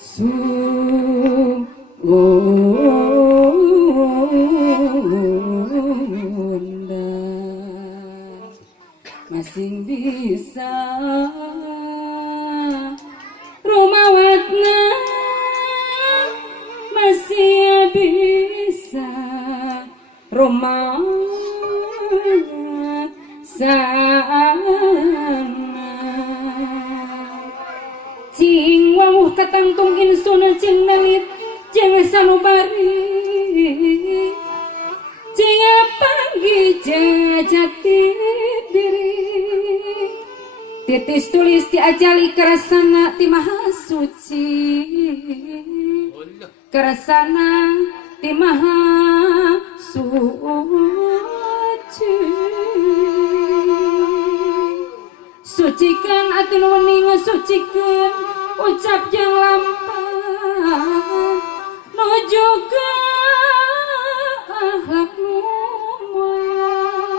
Sundan masing bisa rumawatna masih bisa rumawat sana cing wawuh katangtung insuna cing nalit cing sanubari cing panggi jajati diri titis tulis ti ajali kerasana ti maha suci kerasana ti maha suci sucikan ati nuwuni ngasucikeun ucap yang lampah nuju ke